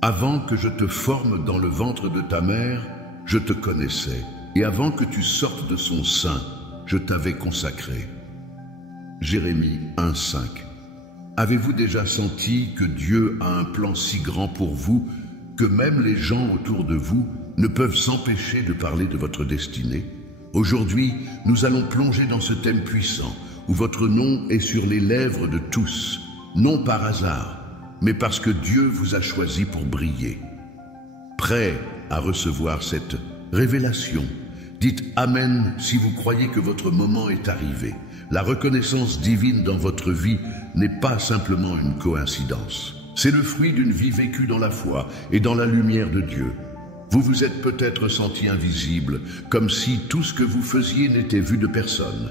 Avant que je te forme dans le ventre de ta mère, je te connaissais, et avant que tu sortes de son sein, je t'avais consacré. Jérémie 1,5. Avez-vous déjà senti que Dieu a un plan si grand pour vous que même les gens autour de vous ne peuvent s'empêcher de parler de votre destinée? Aujourd'hui, nous allons plonger dans ce thème puissant où votre nom est sur les lèvres de tous, non par hasard, mais parce que Dieu vous a choisi pour briller. Prêt à recevoir cette révélation, dites Amen si vous croyez que votre moment est arrivé. La reconnaissance divine dans votre vie n'est pas simplement une coïncidence. C'est le fruit d'une vie vécue dans la foi et dans la lumière de Dieu. Vous vous êtes peut-être senti invisible, comme si tout ce que vous faisiez n'était vu de personne.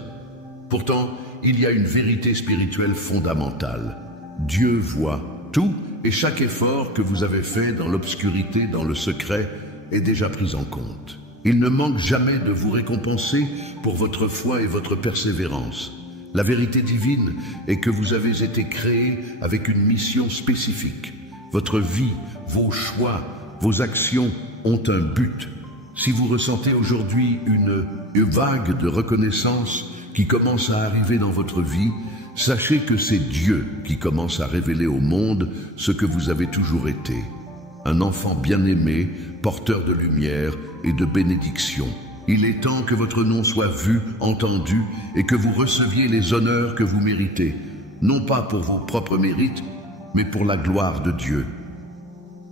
Pourtant, il y a une vérité spirituelle fondamentale. Dieu voit tout et chaque effort que vous avez fait dans l'obscurité, dans le secret, est déjà pris en compte. Il ne manque jamais de vous récompenser pour votre foi et votre persévérance. La vérité divine est que vous avez été créé avec une mission spécifique. Votre vie, vos choix, vos actions ont un but. Si vous ressentez aujourd'hui une vague de reconnaissance qui commence à arriver dans votre vie, sachez que c'est Dieu qui commence à révéler au monde ce que vous avez toujours été. Un enfant bien-aimé, porteur de lumière et de bénédiction. Il est temps que votre nom soit vu, entendu et que vous receviez les honneurs que vous méritez, non pas pour vos propres mérites, mais pour la gloire de Dieu.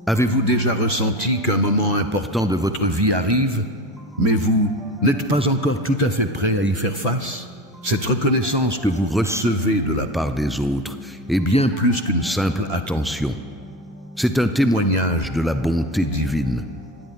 Avez-vous déjà ressenti qu'un moment important de votre vie arrive, mais vous n'êtes pas encore tout à fait prêt à y faire face? Cette reconnaissance que vous recevez de la part des autres est bien plus qu'une simple attention. C'est un témoignage de la bonté divine.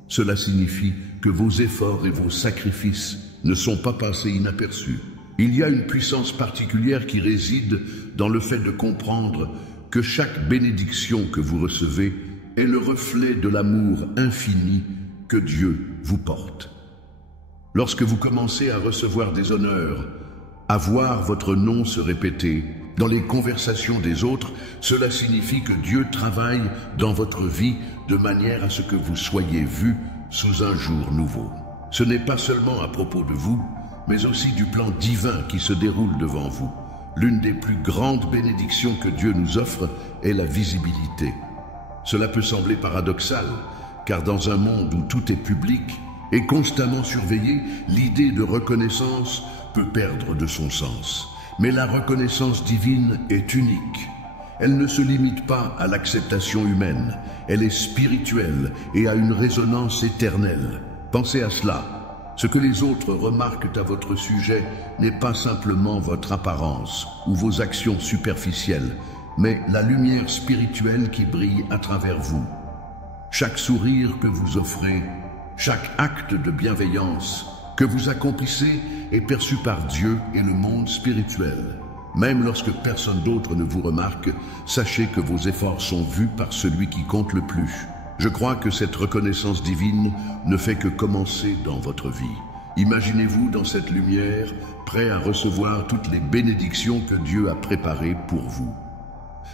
Cela signifie que vos efforts et vos sacrifices ne sont pas passés inaperçus. Il y a une puissance particulière qui réside dans le fait de comprendre que chaque bénédiction que vous recevez est le reflet de l'amour infini que Dieu vous porte. Lorsque vous commencez à recevoir des honneurs, à voir votre nom se répéter dans les conversations des autres, cela signifie que Dieu travaille dans votre vie de manière à ce que vous soyez vu sous un jour nouveau. Ce n'est pas seulement à propos de vous, mais aussi du plan divin qui se déroule devant vous. L'une des plus grandes bénédictions que Dieu nous offre est la visibilité. Cela peut sembler paradoxal, car dans un monde où tout est public et constamment surveillé, l'idée de reconnaissance peut perdre de son sens. Mais la reconnaissance divine est unique. Elle ne se limite pas à l'acceptation humaine, elle est spirituelle et a une résonance éternelle. Pensez à cela. Ce que les autres remarquent à votre sujet n'est pas simplement votre apparence ou vos actions superficielles, mais la lumière spirituelle qui brille à travers vous. Chaque sourire que vous offrez, chaque acte de bienveillance que vous accomplissez est perçu par Dieu et le monde spirituel. Même lorsque personne d'autre ne vous remarque, sachez que vos efforts sont vus par celui qui compte le plus. Je crois que cette reconnaissance divine ne fait que commencer dans votre vie. Imaginez-vous dans cette lumière, prêt à recevoir toutes les bénédictions que Dieu a préparées pour vous.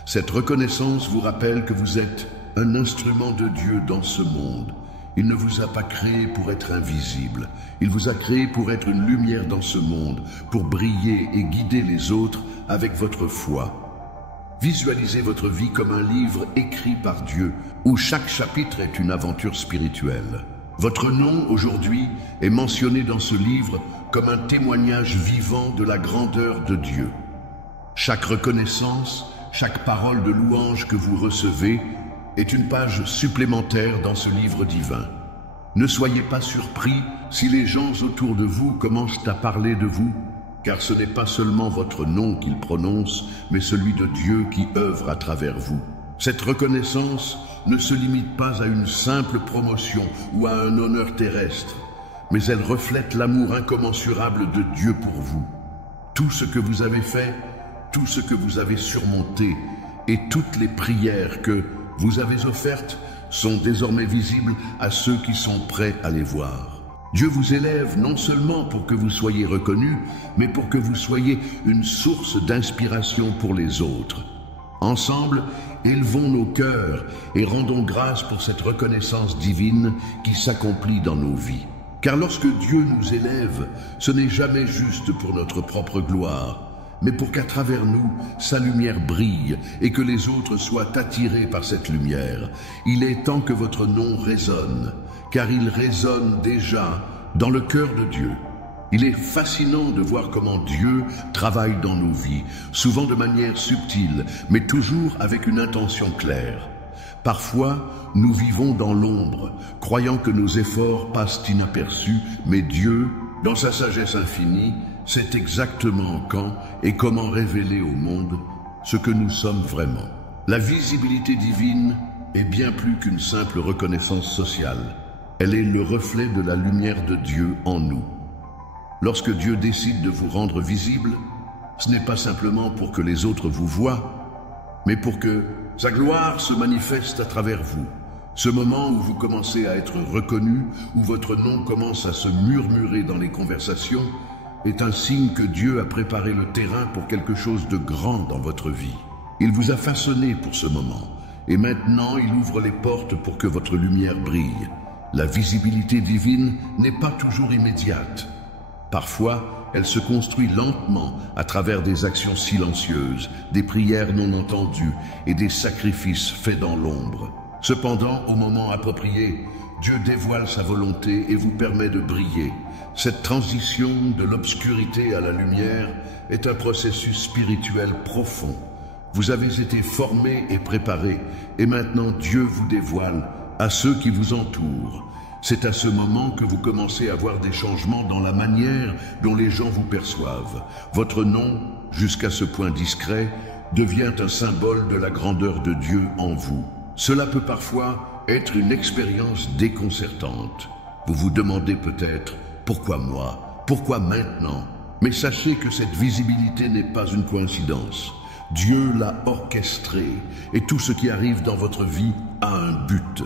Cette reconnaissance vous rappelle que vous êtes un instrument de Dieu dans ce monde. Il ne vous a pas créé pour être invisible. Il vous a créé pour être une lumière dans ce monde, pour briller et guider les autres avec votre foi. Visualisez votre vie comme un livre écrit par Dieu, où chaque chapitre est une aventure spirituelle. Votre nom, aujourd'hui, est mentionné dans ce livre comme un témoignage vivant de la grandeur de Dieu. Chaque reconnaissance, chaque parole de louange que vous recevez est une page supplémentaire dans ce livre divin. Ne soyez pas surpris si les gens autour de vous commencent à parler de vous, car ce n'est pas seulement votre nom qu'ils prononcent, mais celui de Dieu qui œuvre à travers vous. Cette reconnaissance ne se limite pas à une simple promotion ou à un honneur terrestre, mais elle reflète l'amour incommensurable de Dieu pour vous. Tout ce que vous avez fait, tout ce que vous avez surmonté et toutes les prières que vous avez offertes sont désormais visibles à ceux qui sont prêts à les voir. Dieu vous élève non seulement pour que vous soyez reconnus, mais pour que vous soyez une source d'inspiration pour les autres. Ensemble, élevons nos cœurs et rendons grâce pour cette reconnaissance divine qui s'accomplit dans nos vies. Car lorsque Dieu nous élève, ce n'est jamais juste pour notre propre gloire, mais pour qu'à travers nous, sa lumière brille et que les autres soient attirés par cette lumière. Il est temps que votre nom résonne, car il résonne déjà dans le cœur de Dieu. Il est fascinant de voir comment Dieu travaille dans nos vies, souvent de manière subtile, mais toujours avec une intention claire. Parfois, nous vivons dans l'ombre, croyant que nos efforts passent inaperçus, mais Dieu, dans sa sagesse infinie, sait exactement quand et comment révéler au monde ce que nous sommes vraiment. La visibilité divine est bien plus qu'une simple reconnaissance sociale. Elle est le reflet de la lumière de Dieu en nous. Lorsque Dieu décide de vous rendre visible, ce n'est pas simplement pour que les autres vous voient, mais pour que sa gloire se manifeste à travers vous. Ce moment où vous commencez à être reconnu, où votre nom commence à se murmurer dans les conversations, est un signe que Dieu a préparé le terrain pour quelque chose de grand dans votre vie. Il vous a façonné pour ce moment, et maintenant il ouvre les portes pour que votre lumière brille. La visibilité divine n'est pas toujours immédiate. Parfois, elle se construit lentement à travers des actions silencieuses, des prières non entendues et des sacrifices faits dans l'ombre. Cependant, au moment approprié, Dieu dévoile sa volonté et vous permet de briller. Cette transition de l'obscurité à la lumière est un processus spirituel profond. Vous avez été formés et préparés, et maintenant Dieu vous dévoile à ceux qui vous entourent. C'est à ce moment que vous commencez à voir des changements dans la manière dont les gens vous perçoivent. Votre nom, jusqu'à ce point discret, devient un symbole de la grandeur de Dieu en vous. Cela peut parfois être une expérience déconcertante. Vous vous demandez peut-être « Pourquoi moi? Pourquoi maintenant ?» Mais sachez que cette visibilité n'est pas une coïncidence. Dieu l'a orchestrée et tout ce qui arrive dans votre vie a un but.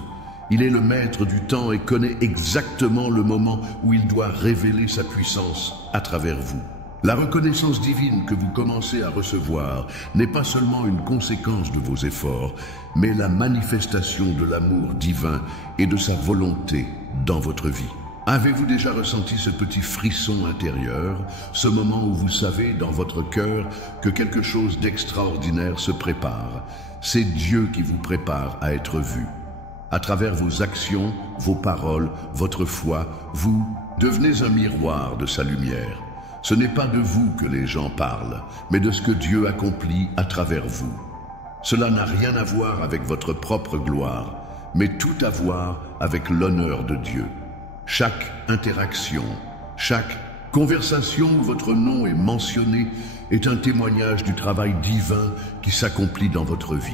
Il est le maître du temps et connaît exactement le moment où il doit révéler sa puissance à travers vous. La reconnaissance divine que vous commencez à recevoir n'est pas seulement une conséquence de vos efforts, mais la manifestation de l'amour divin et de sa volonté dans votre vie. Avez-vous déjà ressenti ce petit frisson intérieur, ce moment où vous savez dans votre cœur que quelque chose d'extraordinaire se prépare? C'est Dieu qui vous prépare à être vu. À travers vos actions, vos paroles, votre foi, vous devenez un miroir de sa lumière. Ce n'est pas de vous que les gens parlent, mais de ce que Dieu accomplit à travers vous. Cela n'a rien à voir avec votre propre gloire, mais tout à voir avec l'honneur de Dieu. Chaque interaction, chaque conversation où votre nom est mentionné est un témoignage du travail divin qui s'accomplit dans votre vie.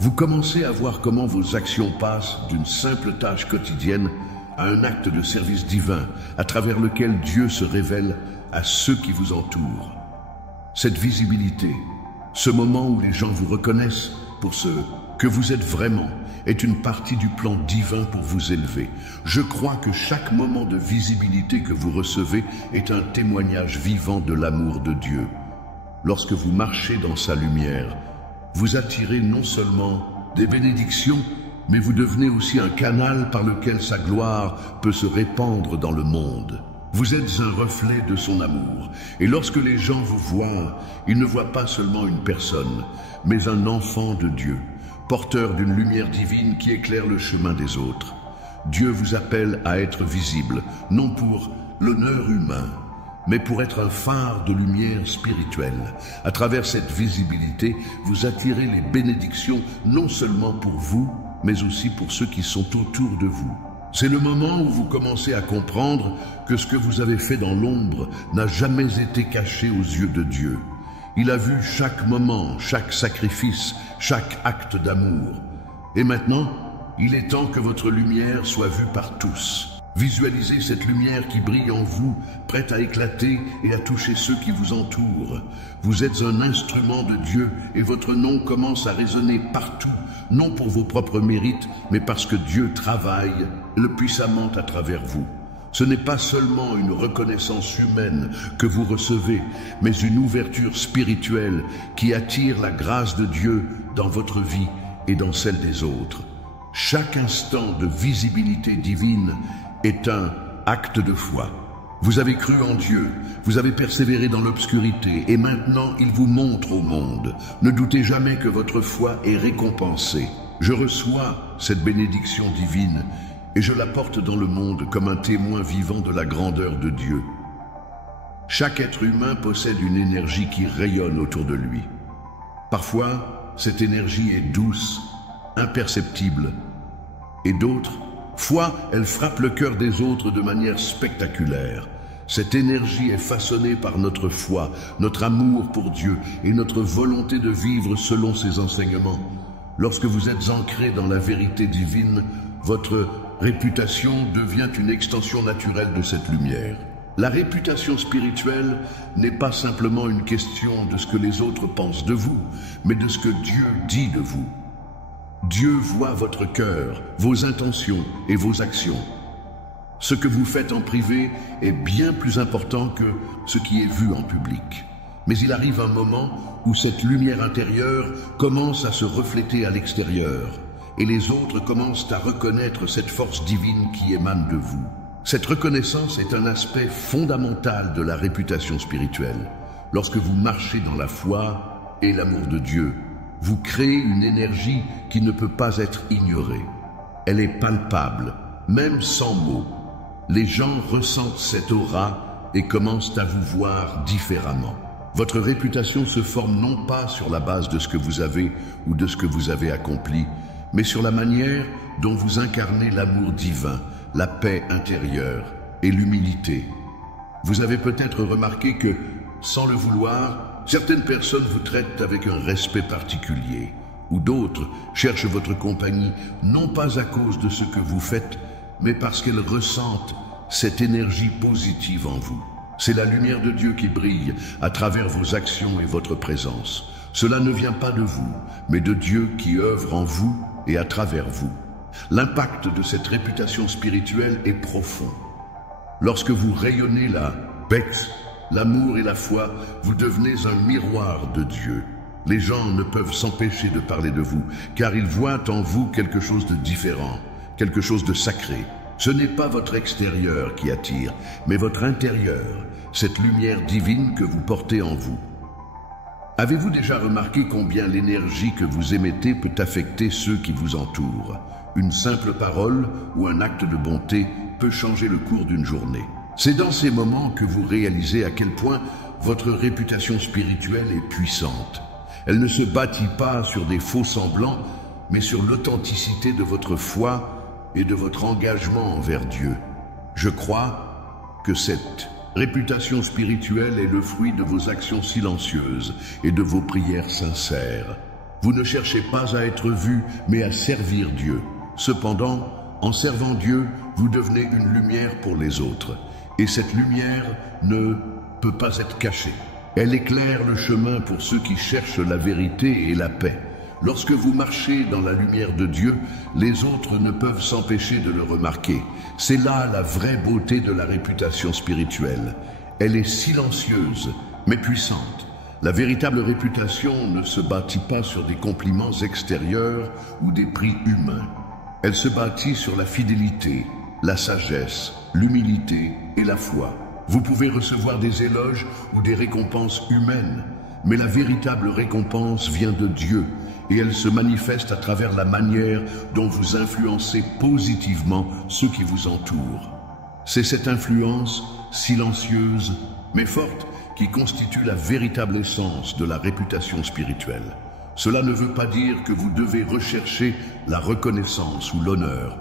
Vous commencez à voir comment vos actions passent d'une simple tâche quotidienne à un acte de service divin à travers lequel Dieu se révèle à ceux qui vous entourent. Cette visibilité, ce moment où les gens vous reconnaissent pour ce que vous êtes vraiment, est une partie du plan divin pour vous élever. Je crois que chaque moment de visibilité que vous recevez est un témoignage vivant de l'amour de Dieu. Lorsque vous marchez dans sa lumière, vous attirez non seulement des bénédictions, mais vous devenez aussi un canal par lequel sa gloire peut se répandre dans le monde. Vous êtes un reflet de son amour, et lorsque les gens vous voient, ils ne voient pas seulement une personne, mais un enfant de Dieu, porteur d'une lumière divine qui éclaire le chemin des autres. Dieu vous appelle à être visible, non pour l'honneur humain, mais pour être un phare de lumière spirituelle. À travers cette visibilité, vous attirez les bénédictions non seulement pour vous, mais aussi pour ceux qui sont autour de vous. C'est le moment où vous commencez à comprendre que ce que vous avez fait dans l'ombre n'a jamais été caché aux yeux de Dieu. Il a vu chaque moment, chaque sacrifice, chaque acte d'amour. Et maintenant, il est temps que votre lumière soit vue par tous. Visualisez cette lumière qui brille en vous, prête à éclater et à toucher ceux qui vous entourent. Vous êtes un instrument de Dieu et votre nom commence à résonner partout, non pour vos propres mérites, mais parce que Dieu travaille puissamment à travers vous. Ce n'est pas seulement une reconnaissance humaine que vous recevez, mais une ouverture spirituelle qui attire la grâce de Dieu dans votre vie et dans celle des autres. Chaque instant de visibilité divine est un acte de foi. Vous avez cru en Dieu, vous avez persévéré dans l'obscurité et maintenant il vous montre au monde. Ne doutez jamais que votre foi est récompensée. Je reçois cette bénédiction divine et je la porte dans le monde comme un témoin vivant de la grandeur de Dieu. Chaque être humain possède une énergie qui rayonne autour de lui. Parfois, cette énergie est douce, imperceptible, et d'autres, fois, elle frappe le cœur des autres de manière spectaculaire. Cette énergie est façonnée par notre foi, notre amour pour Dieu et notre volonté de vivre selon ses enseignements. Lorsque vous êtes ancré dans la vérité divine, votre réputation devient une extension naturelle de cette lumière. La réputation spirituelle n'est pas simplement une question de ce que les autres pensent de vous, mais de ce que Dieu dit de vous. Dieu voit votre cœur, vos intentions et vos actions. Ce que vous faites en privé est bien plus important que ce qui est vu en public. Mais il arrive un moment où cette lumière intérieure commence à se refléter à l'extérieur et les autres commencent à reconnaître cette force divine qui émane de vous. Cette reconnaissance est un aspect fondamental de la réputation spirituelle. Lorsque vous marchez dans la foi et l'amour de Dieu, vous créez une énergie qui ne peut pas être ignorée. Elle est palpable, même sans mots. Les gens ressentent cette aura et commencent à vous voir différemment. Votre réputation se forme non pas sur la base de ce que vous avez ou de ce que vous avez accompli, mais sur la manière dont vous incarnez l'amour divin, la paix intérieure et l'humilité. Vous avez peut-être remarqué que, sans le vouloir, certaines personnes vous traitent avec un respect particulier, ou d'autres cherchent votre compagnie non pas à cause de ce que vous faites, mais parce qu'elles ressentent cette énergie positive en vous. C'est la lumière de Dieu qui brille à travers vos actions et votre présence. Cela ne vient pas de vous, mais de Dieu qui œuvre en vous et à travers vous. L'impact de cette réputation spirituelle est profond. Lorsque vous rayonnez la paix, l'amour et la foi, vous devenez un miroir de Dieu. Les gens ne peuvent s'empêcher de parler de vous, car ils voient en vous quelque chose de différent, quelque chose de sacré. Ce n'est pas votre extérieur qui attire, mais votre intérieur, cette lumière divine que vous portez en vous. Avez-vous déjà remarqué combien l'énergie que vous émettez peut affecter ceux qui vous entourent? Une simple parole ou un acte de bonté peut changer le cours d'une journée. C'est dans ces moments que vous réalisez à quel point votre réputation spirituelle est puissante. Elle ne se bâtit pas sur des faux semblants, mais sur l'authenticité de votre foi et de votre engagement envers Dieu. Je crois que cette réputation spirituelle est le fruit de vos actions silencieuses et de vos prières sincères. Vous ne cherchez pas à être vu, mais à servir Dieu. Cependant, en servant Dieu, vous devenez une lumière pour les autres. Et cette lumière ne peut pas être cachée. Elle éclaire le chemin pour ceux qui cherchent la vérité et la paix. Lorsque vous marchez dans la lumière de Dieu, les autres ne peuvent s'empêcher de le remarquer. C'est là la vraie beauté de la réputation spirituelle. Elle est silencieuse, mais puissante. La véritable réputation ne se bâtit pas sur des compliments extérieurs ou des prix humains. Elle se bâtit sur la fidélité, la sagesse, l'humilité et la foi. Vous pouvez recevoir des éloges ou des récompenses humaines, mais la véritable récompense vient de Dieu et elle se manifeste à travers la manière dont vous influencez positivement ceux qui vous entourent. C'est cette influence silencieuse mais forte qui constitue la véritable essence de la réputation spirituelle. Cela ne veut pas dire que vous devez rechercher la reconnaissance ou l'honneur.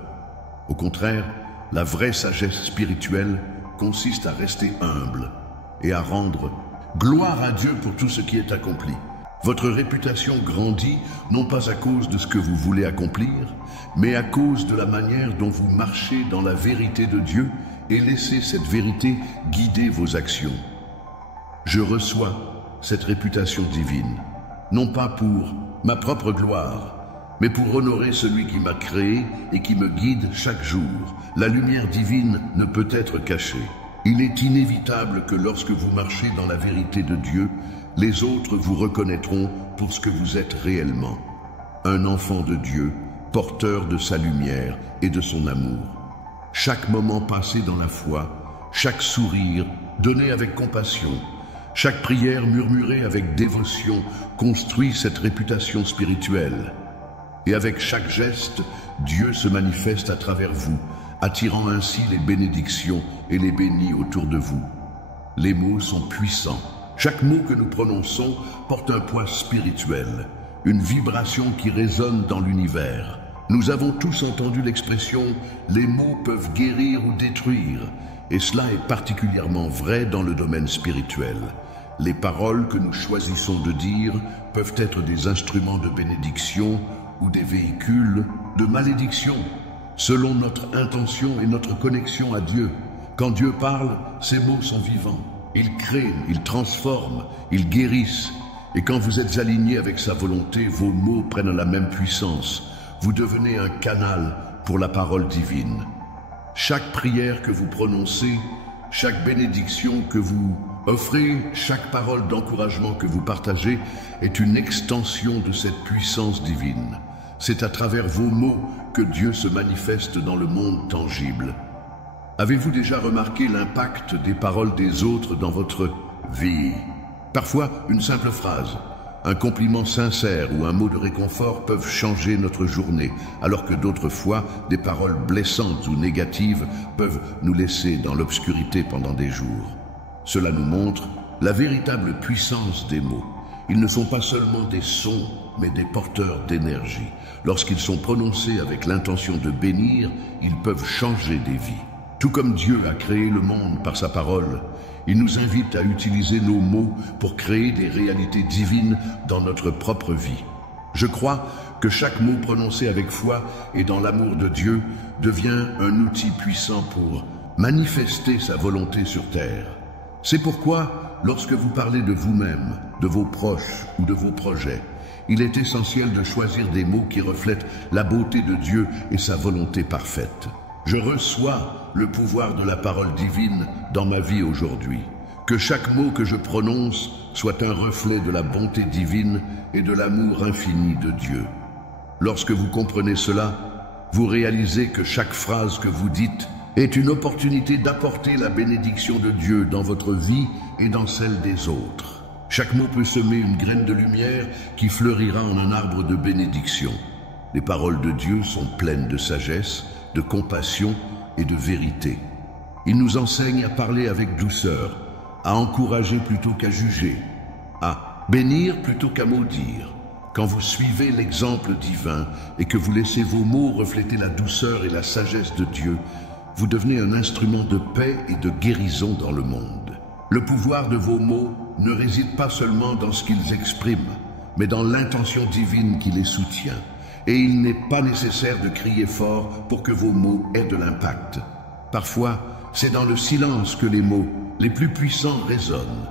Au contraire, la vraie sagesse spirituelle consiste à rester humble et à rendre gloire à Dieu pour tout ce qui est accompli. Votre réputation grandit non pas à cause de ce que vous voulez accomplir, mais à cause de la manière dont vous marchez dans la vérité de Dieu et laissez cette vérité guider vos actions. Je reçois cette réputation divine, non pas pour ma propre gloire, mais pour honorer celui qui m'a créé et qui me guide chaque jour. La lumière divine ne peut être cachée. Il est inévitable que lorsque vous marchez dans la vérité de Dieu, les autres vous reconnaîtront pour ce que vous êtes réellement. Un enfant de Dieu, porteur de sa lumière et de son amour. Chaque moment passé dans la foi, chaque sourire donné avec compassion, chaque prière murmurée avec dévotion construit cette réputation spirituelle. Et avec chaque geste, Dieu se manifeste à travers vous, attirant ainsi les bénédictions et les bénis autour de vous. Les mots sont puissants. Chaque mot que nous prononçons porte un poids spirituel, une vibration qui résonne dans l'univers. Nous avons tous entendu l'expression « les mots peuvent guérir ou détruire », et cela est particulièrement vrai dans le domaine spirituel. Les paroles que nous choisissons de dire peuvent être des instruments de bénédiction ou des véhicules de malédiction, selon notre intention et notre connexion à Dieu. Quand Dieu parle, ses mots sont vivants. Ils créent, ils transforment, ils guérissent. Et quand vous êtes aligné avec sa volonté, vos mots prennent la même puissance. Vous devenez un canal pour la parole divine. Chaque prière que vous prononcez, chaque bénédiction que vous offrez, chaque parole d'encouragement que vous partagez est une extension de cette puissance divine. C'est à travers vos mots que Dieu se manifeste dans le monde tangible. Avez-vous déjà remarqué l'impact des paroles des autres dans votre vie? Parfois, une simple phrase, un compliment sincère ou un mot de réconfort peuvent changer notre journée, alors que d'autres fois, des paroles blessantes ou négatives peuvent nous laisser dans l'obscurité pendant des jours. Cela nous montre la véritable puissance des mots. Ils ne sont pas seulement des sons, mais des porteurs d'énergie. Lorsqu'ils sont prononcés avec l'intention de bénir, ils peuvent changer des vies. Tout comme Dieu a créé le monde par sa parole, il nous invite à utiliser nos mots pour créer des réalités divines dans notre propre vie. Je crois que chaque mot prononcé avec foi et dans l'amour de Dieu devient un outil puissant pour manifester sa volonté sur terre. C'est pourquoi, lorsque vous parlez de vous-même, de vos proches ou de vos projets, il est essentiel de choisir des mots qui reflètent la beauté de Dieu et sa volonté parfaite. Je reçois le pouvoir de la parole divine dans ma vie aujourd'hui. Que chaque mot que je prononce soit un reflet de la bonté divine et de l'amour infini de Dieu. Lorsque vous comprenez cela, vous réalisez que chaque phrase que vous dites est une opportunité d'apporter la bénédiction de Dieu dans votre vie et dans celle des autres. Chaque mot peut semer une graine de lumière qui fleurira en un arbre de bénédiction. Les paroles de Dieu sont pleines de sagesse, de compassion et de vérité. Il nous enseigne à parler avec douceur, à encourager plutôt qu'à juger, à bénir plutôt qu'à maudire. Quand vous suivez l'exemple divin et que vous laissez vos mots refléter la douceur et la sagesse de Dieu, vous devenez un instrument de paix et de guérison dans le monde. Le pouvoir de vos mots ne réside pas seulement dans ce qu'ils expriment, mais dans l'intention divine qui les soutient. Et il n'est pas nécessaire de crier fort pour que vos mots aient de l'impact. Parfois, c'est dans le silence que les mots les plus puissants résonnent.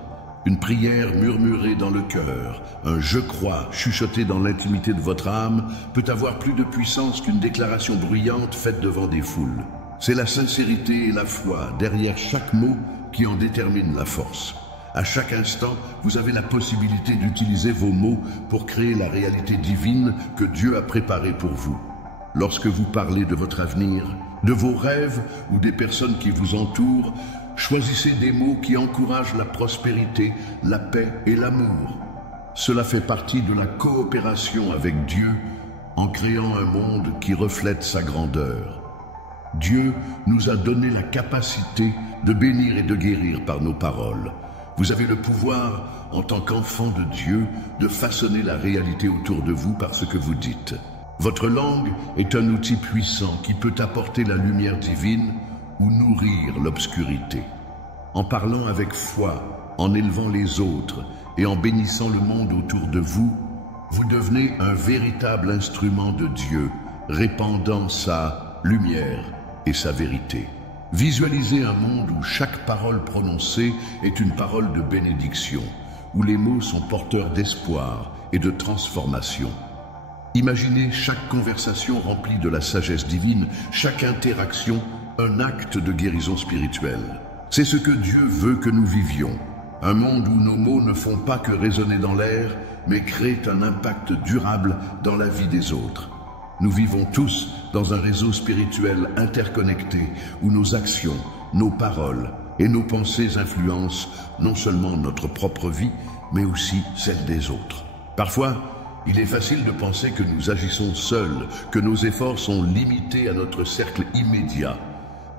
Une prière murmurée dans le cœur, un « je crois » chuchoté dans l'intimité de votre âme peut avoir plus de puissance qu'une déclaration bruyante faite devant des foules. C'est la sincérité et la foi derrière chaque mot qui en détermine la force. À chaque instant, vous avez la possibilité d'utiliser vos mots pour créer la réalité divine que Dieu a préparée pour vous. Lorsque vous parlez de votre avenir, de vos rêves ou des personnes qui vous entourent, choisissez des mots qui encouragent la prospérité, la paix et l'amour. Cela fait partie de la coopération avec Dieu en créant un monde qui reflète sa grandeur. Dieu nous a donné la capacité de bénir et de guérir par nos paroles. Vous avez le pouvoir, en tant qu'enfant de Dieu, de façonner la réalité autour de vous par ce que vous dites. Votre langue est un outil puissant qui peut apporter la lumière divine ou nourrir l'obscurité. En parlant avec foi, en élevant les autres et en bénissant le monde autour de vous, vous devenez un véritable instrument de Dieu, répandant sa lumière et sa vérité. Visualisez un monde où chaque parole prononcée est une parole de bénédiction, où les mots sont porteurs d'espoir et de transformation. Imaginez chaque conversation remplie de la sagesse divine, chaque interaction, un acte de guérison spirituelle. C'est ce que Dieu veut que nous vivions. Un monde où nos mots ne font pas que résonner dans l'air, mais créent un impact durable dans la vie des autres. Nous vivons tous dans un réseau spirituel interconnecté où nos actions, nos paroles et nos pensées influencent non seulement notre propre vie, mais aussi celle des autres. Parfois, il est facile de penser que nous agissons seuls, que nos efforts sont limités à notre cercle immédiat.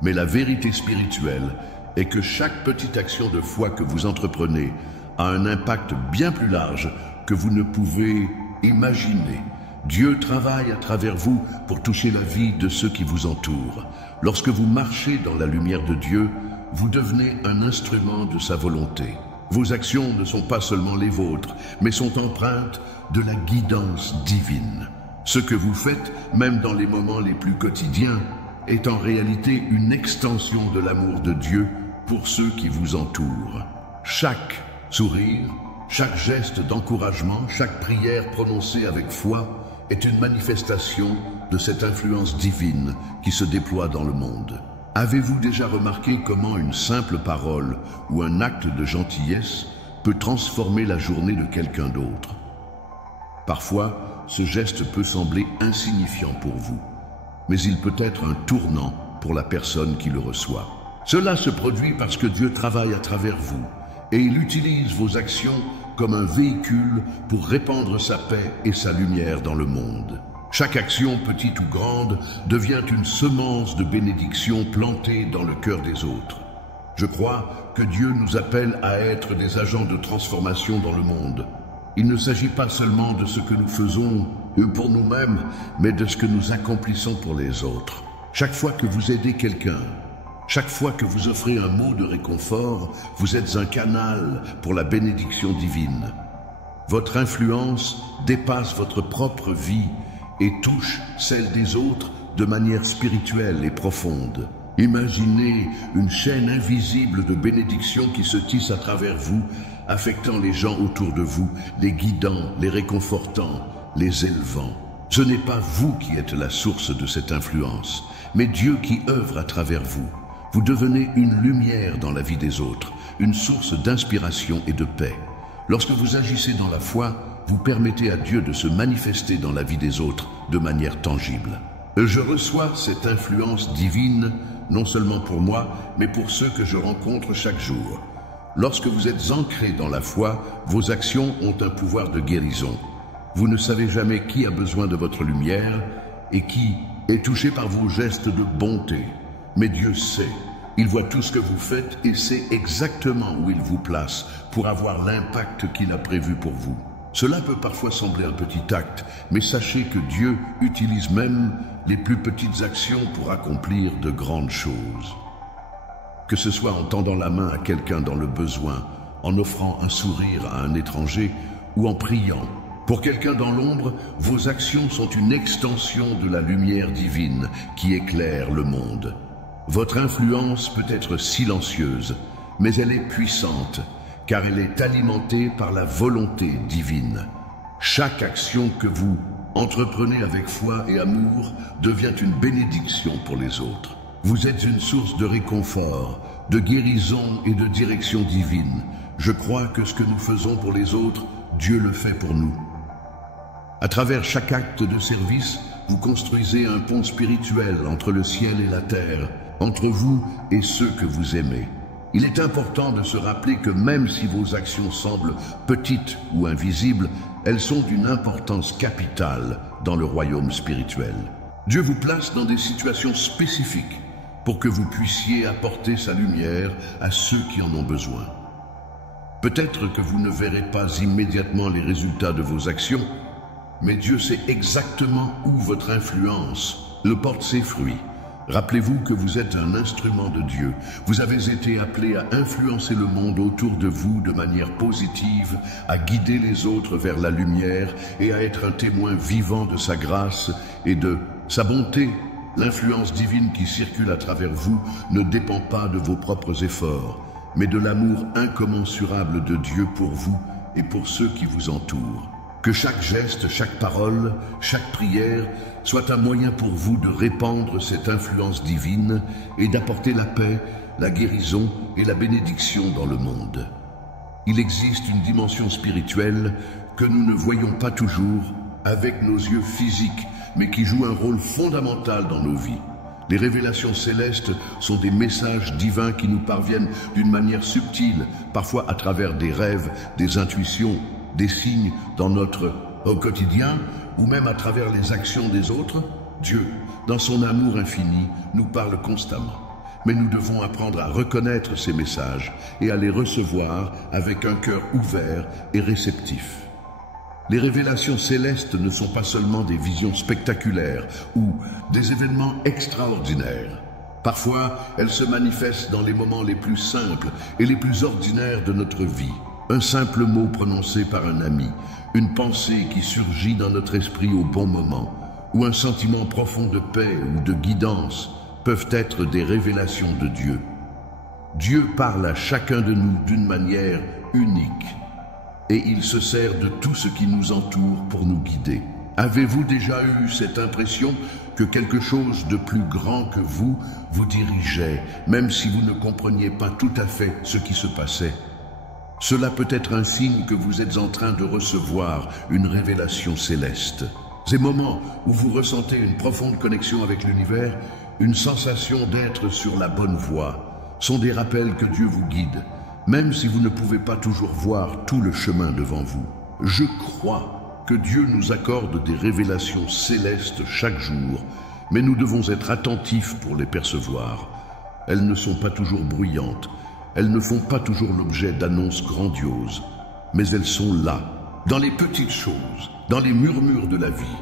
Mais la vérité spirituelle est que chaque petite action de foi que vous entreprenez a un impact bien plus large que vous ne pouvez imaginer. Dieu travaille à travers vous pour toucher la vie de ceux qui vous entourent. Lorsque vous marchez dans la lumière de Dieu, vous devenez un instrument de sa volonté. Vos actions ne sont pas seulement les vôtres, mais sont empreintes de la guidance divine. Ce que vous faites, même dans les moments les plus quotidiens, est en réalité une extension de l'amour de Dieu pour ceux qui vous entourent. Chaque sourire, chaque geste d'encouragement, chaque prière prononcée avec foi est une manifestation de cette influence divine qui se déploie dans le monde. Avez-vous déjà remarqué comment une simple parole ou un acte de gentillesse peut transformer la journée de quelqu'un d'autre? Parfois, ce geste peut sembler insignifiant pour vous, mais il peut être un tournant pour la personne qui le reçoit. Cela se produit parce que Dieu travaille à travers vous et il utilise vos actions comme un véhicule pour répandre sa paix et sa lumière dans le monde. Chaque action, petite ou grande, devient une semence de bénédiction plantée dans le cœur des autres. Je crois que Dieu nous appelle à être des agents de transformation dans le monde. Il ne s'agit pas seulement de ce que nous faisons pour nous-mêmes, mais de ce que nous accomplissons pour les autres. Chaque fois que vous aidez quelqu'un, chaque fois que vous offrez un mot de réconfort, vous êtes un canal pour la bénédiction divine. Votre influence dépasse votre propre vie et touche celle des autres de manière spirituelle et profonde. Imaginez une chaîne invisible de bénédiction qui se tisse à travers vous, affectant les gens autour de vous, les guidant, les réconfortant, les élevant. Ce n'est pas vous qui êtes la source de cette influence, mais Dieu qui œuvre à travers vous. Vous devenez une lumière dans la vie des autres, une source d'inspiration et de paix. Lorsque vous agissez dans la foi, vous permettez à Dieu de se manifester dans la vie des autres de manière tangible. Je reçois cette influence divine, non seulement pour moi, mais pour ceux que je rencontre chaque jour. Lorsque vous êtes ancré dans la foi, vos actions ont un pouvoir de guérison. Vous ne savez jamais qui a besoin de votre lumière et qui est touché par vos gestes de bonté. Mais Dieu sait, il voit tout ce que vous faites et sait exactement où il vous place pour avoir l'impact qu'il a prévu pour vous. Cela peut parfois sembler un petit acte, mais sachez que Dieu utilise même les plus petites actions pour accomplir de grandes choses. Que ce soit en tendant la main à quelqu'un dans le besoin, en offrant un sourire à un étranger ou en priant. Pour quelqu'un dans l'ombre, vos actions sont une extension de la lumière divine qui éclaire le monde. Votre influence peut être silencieuse, mais elle est puissante, car elle est alimentée par la volonté divine. Chaque action que vous entreprenez avec foi et amour devient une bénédiction pour les autres. Vous êtes une source de réconfort, de guérison et de direction divine. Je crois que ce que nous faisons pour les autres, Dieu le fait pour nous. À travers chaque acte de service, vous construisez un pont spirituel entre le ciel et la terre, entre vous et ceux que vous aimez. Il est important de se rappeler que même si vos actions semblent petites ou invisibles, elles sont d'une importance capitale dans le royaume spirituel. Dieu vous place dans des situations spécifiques pour que vous puissiez apporter sa lumière à ceux qui en ont besoin. Peut-être que vous ne verrez pas immédiatement les résultats de vos actions, mais Dieu sait exactement où votre influence le porte ses fruits. Rappelez-vous que vous êtes un instrument de Dieu. Vous avez été appelé à influencer le monde autour de vous de manière positive, à guider les autres vers la lumière et à être un témoin vivant de sa grâce et de sa bonté. L'influence divine qui circule à travers vous ne dépend pas de vos propres efforts, mais de l'amour incommensurable de Dieu pour vous et pour ceux qui vous entourent. Que chaque geste, chaque parole, chaque prière soit un moyen pour vous de répandre cette influence divine et d'apporter la paix, la guérison et la bénédiction dans le monde. Il existe une dimension spirituelle que nous ne voyons pas toujours avec nos yeux physiques, mais qui joue un rôle fondamental dans nos vies. Les révélations célestes sont des messages divins qui nous parviennent d'une manière subtile, parfois à travers des rêves, des intuitions, des signes dans notre quotidien, ou même à travers les actions des autres. Dieu, dans son amour infini, nous parle constamment. Mais nous devons apprendre à reconnaître ces messages et à les recevoir avec un cœur ouvert et réceptif. Les révélations célestes ne sont pas seulement des visions spectaculaires ou des événements extraordinaires. Parfois, elles se manifestent dans les moments les plus simples et les plus ordinaires de notre vie. Un simple mot prononcé par un ami, une pensée qui surgit dans notre esprit au bon moment, ou un sentiment profond de paix ou de guidance peuvent être des révélations de Dieu. Dieu parle à chacun de nous d'une manière unique. Et il se sert de tout ce qui nous entoure pour nous guider. Avez-vous déjà eu cette impression que quelque chose de plus grand que vous vous dirigeait, même si vous ne compreniez pas tout à fait ce qui se passait? Cela peut être un signe que vous êtes en train de recevoir une révélation céleste. Ces moments où vous ressentez une profonde connexion avec l'univers, une sensation d'être sur la bonne voie, sont des rappels que Dieu vous guide, même si vous ne pouvez pas toujours voir tout le chemin devant vous. Je crois que Dieu nous accorde des révélations célestes chaque jour, mais nous devons être attentifs pour les percevoir. Elles ne sont pas toujours bruyantes, elles ne font pas toujours l'objet d'annonces grandioses, mais elles sont là, dans les petites choses, dans les murmures de la vie.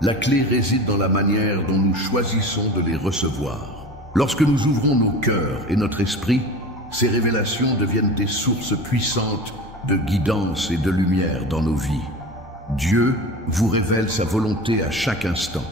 La clé réside dans la manière dont nous choisissons de les recevoir. Lorsque nous ouvrons nos cœurs et notre esprit, ces révélations deviennent des sources puissantes de guidance et de lumière dans nos vies. Dieu vous révèle sa volonté à chaque instant,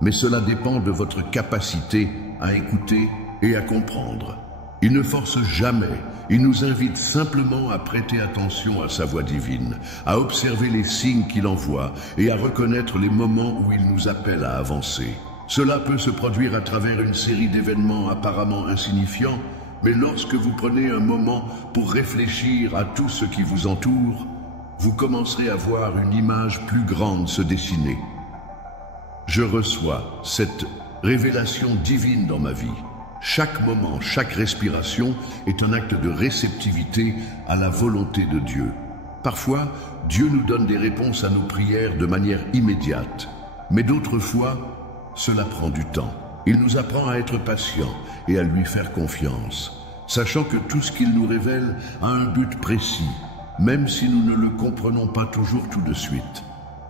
mais cela dépend de votre capacité à écouter et à comprendre. Il ne force jamais, il nous invite simplement à prêter attention à sa voix divine, à observer les signes qu'il envoie et à reconnaître les moments où il nous appelle à avancer. Cela peut se produire à travers une série d'événements apparemment insignifiants, mais lorsque vous prenez un moment pour réfléchir à tout ce qui vous entoure, vous commencerez à voir une image plus grande se dessiner. Je reçois cette révélation divine dans ma vie. Chaque moment, chaque respiration est un acte de réceptivité à la volonté de Dieu. Parfois, Dieu nous donne des réponses à nos prières de manière immédiate, mais d'autres fois, cela prend du temps. Il nous apprend à être patient et à lui faire confiance, sachant que tout ce qu'il nous révèle a un but précis, même si nous ne le comprenons pas toujours tout de suite.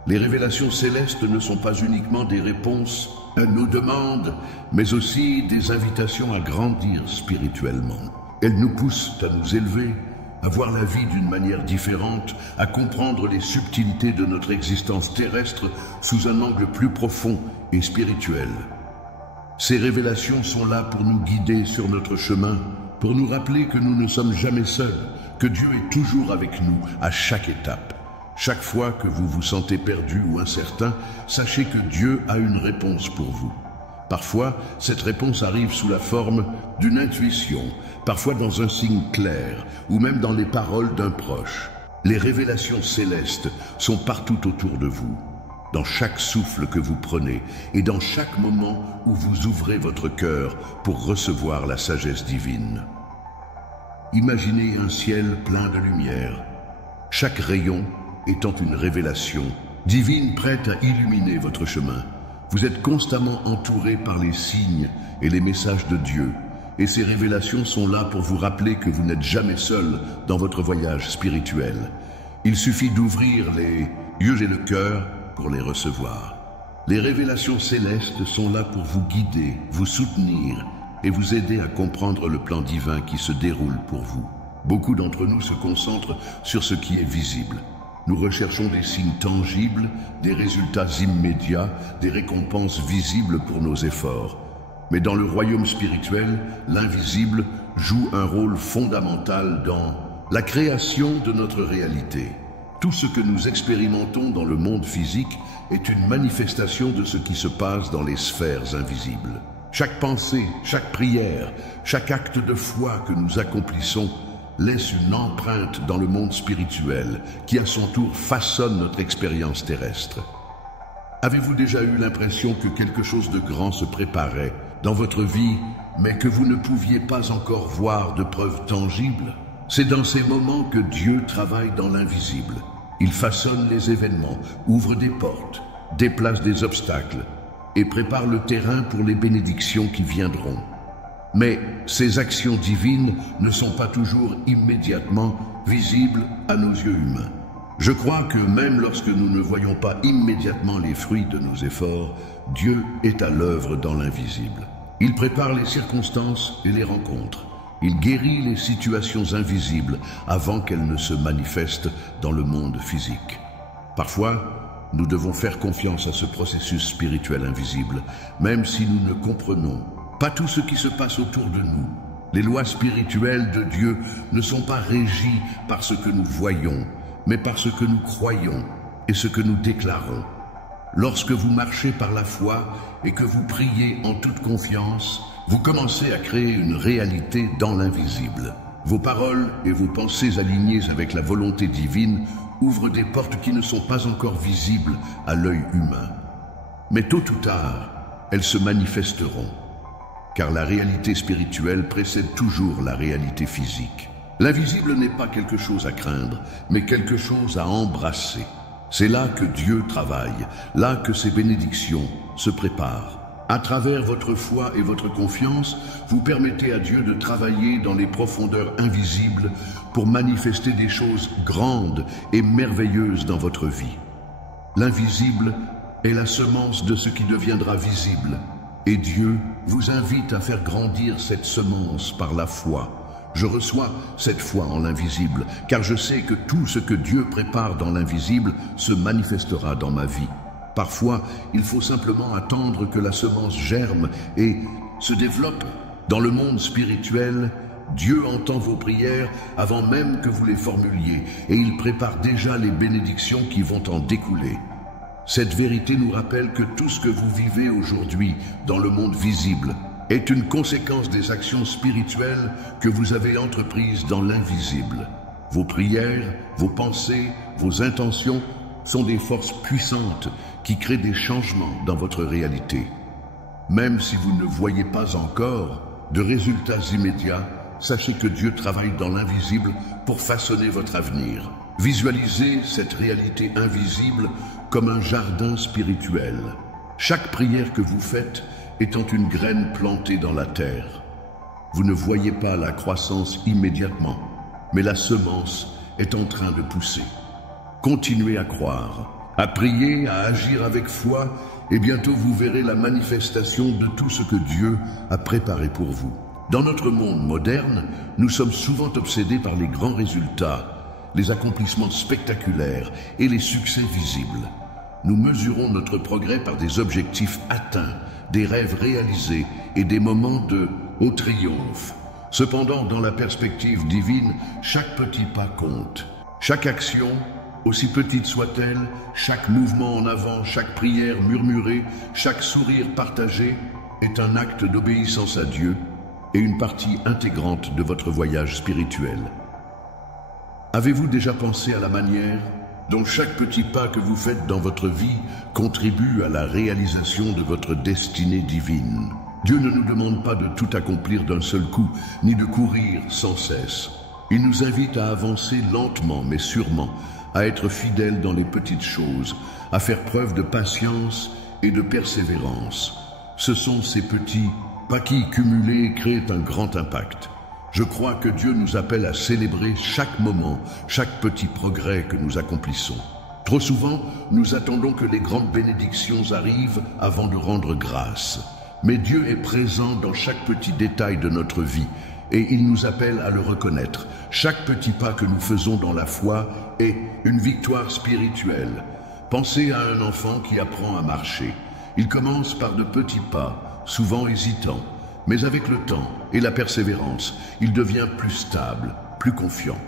Les révélations célestes ne sont pas uniquement des réponses à nos demandes, mais aussi des invitations à grandir spirituellement. Elles nous poussent à nous élever, à voir la vie d'une manière différente, à comprendre les subtilités de notre existence terrestre sous un angle plus profond et spirituel. Ces révélations sont là pour nous guider sur notre chemin, pour nous rappeler que nous ne sommes jamais seuls, que Dieu est toujours avec nous à chaque étape. Chaque fois que vous vous sentez perdu ou incertain, sachez que Dieu a une réponse pour vous. Parfois, cette réponse arrive sous la forme d'une intuition, parfois dans un signe clair, ou même dans les paroles d'un proche. Les révélations célestes sont partout autour de vous, dans chaque souffle que vous prenez et dans chaque moment où vous ouvrez votre cœur pour recevoir la sagesse divine. Imaginez un ciel plein de lumière, chaque rayon étant une révélation divine prête à illuminer votre chemin. Vous êtes constamment entouré par les signes et les messages de Dieu, et ces révélations sont là pour vous rappeler que vous n'êtes jamais seul dans votre voyage spirituel. Il suffit d'ouvrir les yeux et le cœur pour les recevoir. Les révélations célestes sont là pour vous guider, vous soutenir et vous aider à comprendre le plan divin qui se déroule pour vous. Beaucoup d'entre nous se concentrent sur ce qui est visible. Nous recherchons des signes tangibles, des résultats immédiats, des récompenses visibles pour nos efforts. Mais dans le royaume spirituel, l'invisible joue un rôle fondamental dans la création de notre réalité. Tout ce que nous expérimentons dans le monde physique est une manifestation de ce qui se passe dans les sphères invisibles. Chaque pensée, chaque prière, chaque acte de foi que nous accomplissons laisse une empreinte dans le monde spirituel qui à son tour façonne notre expérience terrestre. Avez-vous déjà eu l'impression que quelque chose de grand se préparait dans votre vie, mais que vous ne pouviez pas encore voir de preuves tangibles? C'est dans ces moments que Dieu travaille dans l'invisible. Il façonne les événements, ouvre des portes, déplace des obstacles et prépare le terrain pour les bénédictions qui viendront. Mais ces actions divines ne sont pas toujours immédiatement visibles à nos yeux humains. Je crois que même lorsque nous ne voyons pas immédiatement les fruits de nos efforts, Dieu est à l'œuvre dans l'invisible. Il prépare les circonstances et les rencontres. Il guérit les situations invisibles avant qu'elles ne se manifestent dans le monde physique. Parfois, nous devons faire confiance à ce processus spirituel invisible, même si nous ne comprenons pas tout ce qui se passe autour de nous. Les lois spirituelles de Dieu ne sont pas régies par ce que nous voyons, mais par ce que nous croyons et ce que nous déclarons. Lorsque vous marchez par la foi et que vous priez en toute confiance, vous commencez à créer une réalité dans l'invisible. Vos paroles et vos pensées alignées avec la volonté divine ouvrent des portes qui ne sont pas encore visibles à l'œil humain. Mais tôt ou tard, elles se manifesteront, car la réalité spirituelle précède toujours la réalité physique. L'invisible n'est pas quelque chose à craindre, mais quelque chose à embrasser. C'est là que Dieu travaille, là que ses bénédictions se préparent. À travers votre foi et votre confiance, vous permettez à Dieu de travailler dans les profondeurs invisibles pour manifester des choses grandes et merveilleuses dans votre vie. L'invisible est la semence de ce qui deviendra visible, et Dieu vous invite à faire grandir cette semence par la foi. Je reçois cette foi en l'invisible, car je sais que tout ce que Dieu prépare dans l'invisible se manifestera dans ma vie. Parfois, il faut simplement attendre que la semence germe et se développe. Dans le monde spirituel, Dieu entend vos prières avant même que vous les formuliez, et il prépare déjà les bénédictions qui vont en découler. Cette vérité nous rappelle que tout ce que vous vivez aujourd'hui dans le monde visible est une conséquence des actions spirituelles que vous avez entreprises dans l'invisible. Vos prières, vos pensées, vos intentions sont des forces puissantes qui créent des changements dans votre réalité. Même si vous ne voyez pas encore de résultats immédiats, sachez que Dieu travaille dans l'invisible pour façonner votre avenir. Visualisez cette réalité invisible comme un jardin spirituel. Chaque prière que vous faites étant une graine plantée dans la terre. Vous ne voyez pas la croissance immédiatement, mais la semence est en train de pousser. Continuez à croire, à prier, à agir avec foi, et bientôt vous verrez la manifestation de tout ce que Dieu a préparé pour vous. Dans notre monde moderne, nous sommes souvent obsédés par les grands résultats, les accomplissements spectaculaires et les succès visibles. Nous mesurons notre progrès par des objectifs atteints, des rêves réalisés et des moments de haut triomphe. Cependant, dans la perspective divine, chaque petit pas compte. Chaque action, aussi petite soit-elle, chaque mouvement en avant, chaque prière murmurée, chaque sourire partagé est un acte d'obéissance à Dieu et une partie intégrante de votre voyage spirituel. Avez-vous déjà pensé à la manière dont chaque petit pas que vous faites dans votre vie contribue à la réalisation de votre destinée divine? Dieu ne nous demande pas de tout accomplir d'un seul coup, ni de courir sans cesse. Il nous invite à avancer lentement mais sûrement, à être fidèles dans les petites choses, à faire preuve de patience et de persévérance. Ce sont ces petits pas qui, cumulés, créent un grand impact. Je crois que Dieu nous appelle à célébrer chaque moment, chaque petit progrès que nous accomplissons. Trop souvent, nous attendons que les grandes bénédictions arrivent avant de rendre grâce. Mais Dieu est présent dans chaque petit détail de notre vie et il nous appelle à le reconnaître. Chaque petit pas que nous faisons dans la foi est une victoire spirituelle. Pensez à un enfant qui apprend à marcher. Il commence par de petits pas, souvent hésitants. Mais avec le temps et la persévérance, il devient plus stable, plus confiant.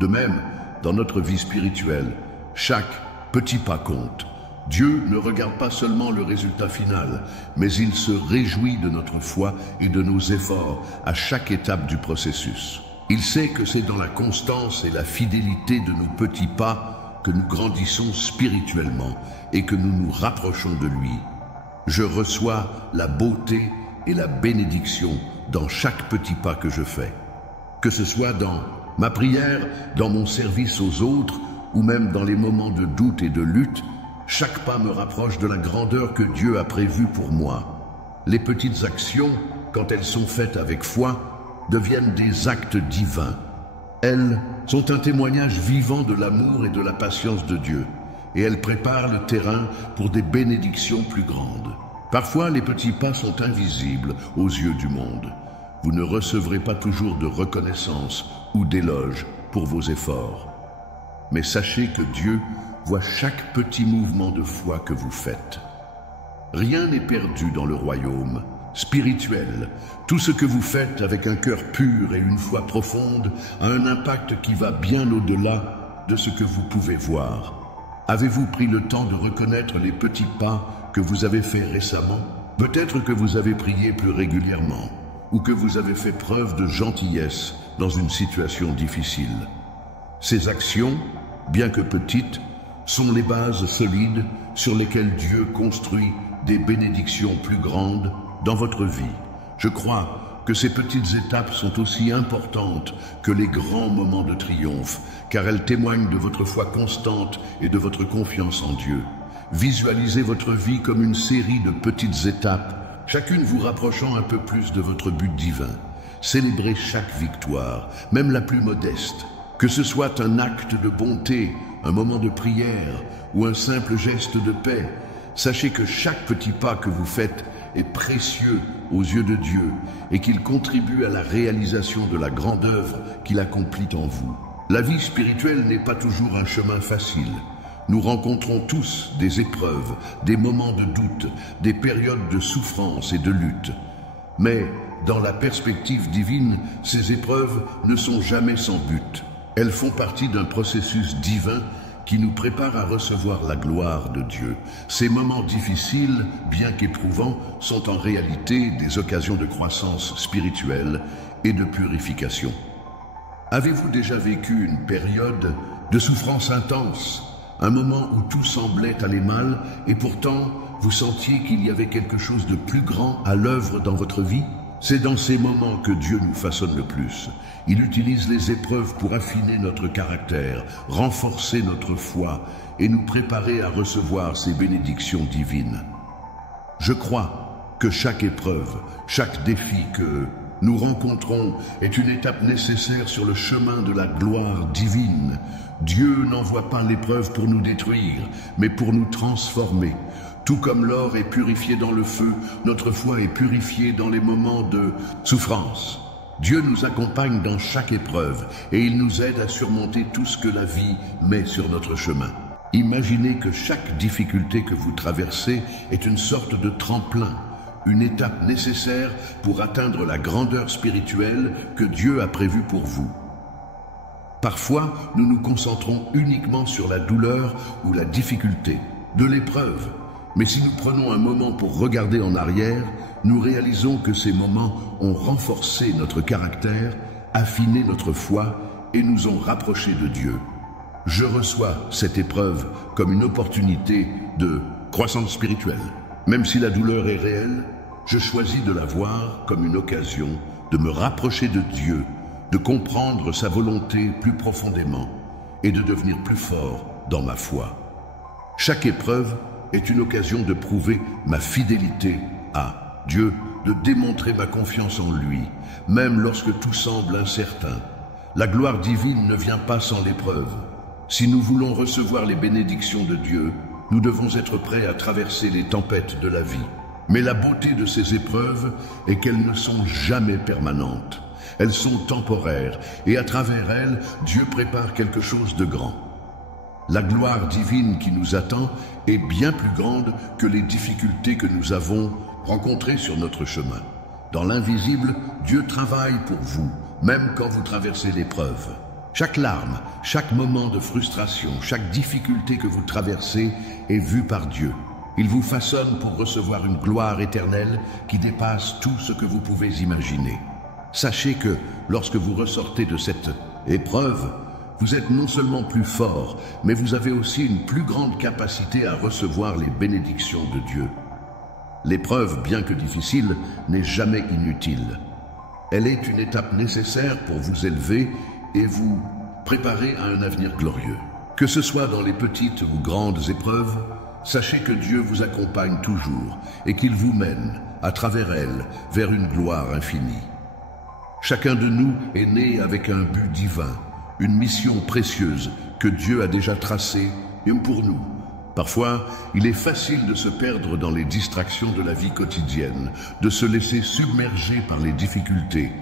De même, dans notre vie spirituelle, chaque petit pas compte. Dieu ne regarde pas seulement le résultat final, mais il se réjouit de notre foi et de nos efforts à chaque étape du processus. Il sait que c'est dans la constance et la fidélité de nos petits pas que nous grandissons spirituellement et que nous nous rapprochons de lui. Je reçois la beauté et la bénédiction dans chaque petit pas que je fais. Que ce soit dans ma prière, dans mon service aux autres, ou même dans les moments de doute et de lutte, chaque pas me rapproche de la grandeur que Dieu a prévue pour moi. Les petites actions, quand elles sont faites avec foi, deviennent des actes divins. Elles sont un témoignage vivant de l'amour et de la patience de Dieu, et elles préparent le terrain pour des bénédictions plus grandes. Parfois, les petits pas sont invisibles aux yeux du monde. Vous ne recevrez pas toujours de reconnaissance ou d'éloge pour vos efforts. Mais sachez que Dieu voit chaque petit mouvement de foi que vous faites. Rien n'est perdu dans le royaume spirituel. Tout ce que vous faites avec un cœur pur et une foi profonde a un impact qui va bien au-delà de ce que vous pouvez voir. Avez-vous pris le temps de reconnaître les petits pas que vous avez faits récemment? Peut-être que vous avez prié plus régulièrement ou que vous avez fait preuve de gentillesse dans une situation difficile. Ces actions, bien que petites, sont les bases solides sur lesquelles Dieu construit des bénédictions plus grandes dans votre vie. Je crois que ces petites étapes sont aussi importantes que les grands moments de triomphe, car elles témoignent de votre foi constante et de votre confiance en Dieu. Visualisez votre vie comme une série de petites étapes, chacune vous rapprochant un peu plus de votre but divin. Célébrez chaque victoire, même la plus modeste. Que ce soit un acte de bonté, un moment de prière ou un simple geste de paix, sachez que chaque petit pas que vous faites est précieux aux yeux de Dieu et qu'il contribue à la réalisation de la grande œuvre qu'il accomplit en vous. La vie spirituelle n'est pas toujours un chemin facile. Nous rencontrons tous des épreuves, des moments de doute, des périodes de souffrance et de lutte. Mais dans la perspective divine, ces épreuves ne sont jamais sans but. Elles font partie d'un processus divin qui nous prépare à recevoir la gloire de Dieu. Ces moments difficiles, bien qu'éprouvants, sont en réalité des occasions de croissance spirituelle et de purification. Avez-vous déjà vécu une période de souffrance intense, un moment où tout semblait aller mal et pourtant vous sentiez qu'il y avait quelque chose de plus grand à l'œuvre dans votre vie? C'est dans ces moments que Dieu nous façonne le plus. Il utilise les épreuves pour affiner notre caractère, renforcer notre foi et nous préparer à recevoir ses bénédictions divines. Je crois que chaque épreuve, chaque défi que nous rencontrons est une étape nécessaire sur le chemin de la gloire divine. Dieu n'envoie pas l'épreuve pour nous détruire, mais pour nous transformer. Tout comme l'or est purifié dans le feu, notre foi est purifiée dans les moments de souffrance. Dieu nous accompagne dans chaque épreuve et il nous aide à surmonter tout ce que la vie met sur notre chemin. Imaginez que chaque difficulté que vous traversez est une sorte de tremplin, une étape nécessaire pour atteindre la grandeur spirituelle que Dieu a prévue pour vous. Parfois, nous nous concentrons uniquement sur la douleur ou la difficulté de l'épreuve. Mais si nous prenons un moment pour regarder en arrière, nous réalisons que ces moments ont renforcé notre caractère, affiné notre foi et nous ont rapprochés de Dieu. Je reçois cette épreuve comme une opportunité de croissance spirituelle. Même si la douleur est réelle, je choisis de la voir comme une occasion de me rapprocher de Dieu, de comprendre sa volonté plus profondément et de devenir plus fort dans ma foi. Chaque épreuve est une occasion de prouver ma fidélité à Dieu, de démontrer ma confiance en lui, même lorsque tout semble incertain. La gloire divine ne vient pas sans l'épreuve. Si nous voulons recevoir les bénédictions de Dieu, nous devons être prêts à traverser les tempêtes de la vie. Mais la beauté de ces épreuves est qu'elles ne sont jamais permanentes. Elles sont temporaires et à travers elles, Dieu prépare quelque chose de grand. La gloire divine qui nous attend est bien plus grande que les difficultés que nous avons rencontrées sur notre chemin. Dans l'invisible, Dieu travaille pour vous, même quand vous traversez l'épreuve. Chaque larme, chaque moment de frustration, chaque difficulté que vous traversez est vue par Dieu. Il vous façonne pour recevoir une gloire éternelle qui dépasse tout ce que vous pouvez imaginer. Sachez que lorsque vous ressortez de cette épreuve, vous êtes non seulement plus fort, mais vous avez aussi une plus grande capacité à recevoir les bénédictions de Dieu. L'épreuve, bien que difficile, n'est jamais inutile. Elle est une étape nécessaire pour vous élever et vous préparer à un avenir glorieux. Que ce soit dans les petites ou grandes épreuves, sachez que Dieu vous accompagne toujours et qu'il vous mène, à travers elles, vers une gloire infinie. Chacun de nous est né avec un but divin, une mission précieuse que Dieu a déjà tracée, même pour nous. Parfois, il est facile de se perdre dans les distractions de la vie quotidienne, de se laisser submerger par les difficultés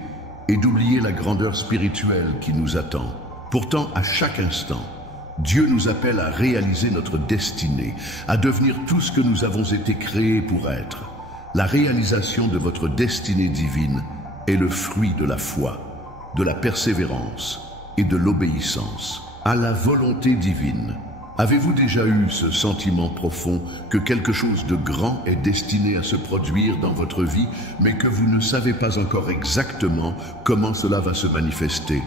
et d'oublier la grandeur spirituelle qui nous attend. Pourtant, à chaque instant, Dieu nous appelle à réaliser notre destinée, à devenir tout ce que nous avons été créés pour être. La réalisation de votre destinée divine est le fruit de la foi, de la persévérance et de l'obéissance à la volonté divine. Avez-vous déjà eu ce sentiment profond que quelque chose de grand est destiné à se produire dans votre vie, mais que vous ne savez pas encore exactement comment cela va se manifester?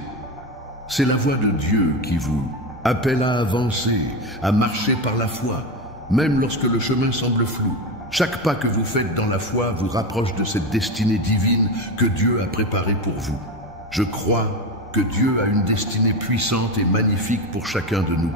C'est la voix de Dieu qui vous appelle à avancer, à marcher par la foi, même lorsque le chemin semble flou. Chaque pas que vous faites dans la foi vous rapproche de cette destinée divine que Dieu a préparée pour vous. Je crois que Dieu a une destinée puissante et magnifique pour chacun de nous.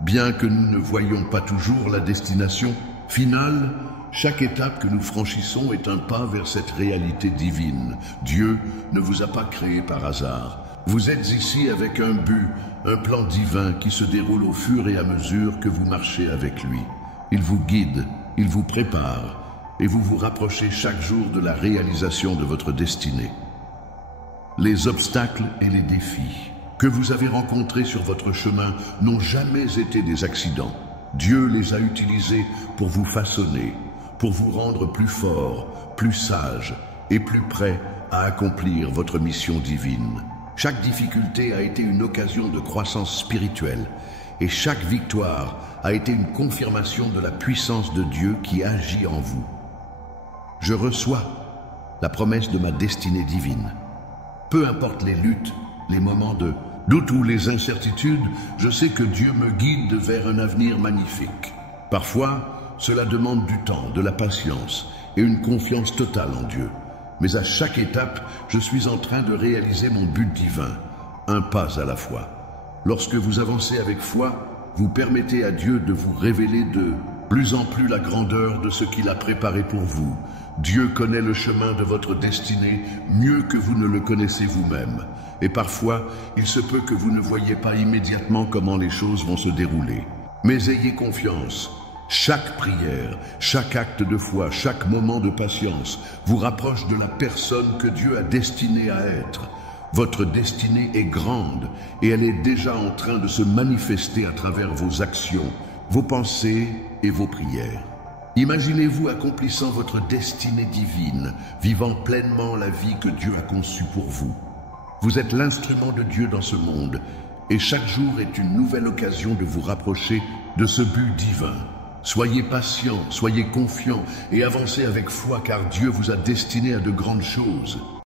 Bien que nous ne voyions pas toujours la destination finale, chaque étape que nous franchissons est un pas vers cette réalité divine. Dieu ne vous a pas créé par hasard. Vous êtes ici avec un but, un plan divin qui se déroule au fur et à mesure que vous marchez avec lui. Il vous guide, il vous prépare et vous vous rapprochez chaque jour de la réalisation de votre destinée. Les obstacles et les défis que vous avez rencontrés sur votre chemin n'ont jamais été des accidents. Dieu les a utilisés pour vous façonner, pour vous rendre plus fort, plus sage et plus prêt à accomplir votre mission divine. Chaque difficulté a été une occasion de croissance spirituelle et chaque victoire a été une confirmation de la puissance de Dieu qui agit en vous. Je reçois la promesse de ma destinée divine. Peu importe les luttes, les moments de doute ou les incertitudes, je sais que Dieu me guide vers un avenir magnifique. Parfois, cela demande du temps, de la patience et une confiance totale en Dieu. Mais à chaque étape, je suis en train de réaliser mon but divin, un pas à la fois. Lorsque vous avancez avec foi, vous permettez à Dieu de vous révéler de plus en plus la grandeur de ce qu'il a préparé pour vous. Dieu connaît le chemin de votre destinée mieux que vous ne le connaissez vous-même. Et parfois, il se peut que vous ne voyiez pas immédiatement comment les choses vont se dérouler. Mais ayez confiance. Chaque prière, chaque acte de foi, chaque moment de patience vous rapproche de la personne que Dieu a destinée à être. Votre destinée est grande et elle est déjà en train de se manifester à travers vos actions, vos pensées et vos prières. Imaginez-vous accomplissant votre destinée divine, vivant pleinement la vie que Dieu a conçue pour vous. Vous êtes l'instrument de Dieu dans ce monde et chaque jour est une nouvelle occasion de vous rapprocher de ce but divin. Soyez patient, soyez confiant et avancez avec foi car Dieu vous a destiné à de grandes choses.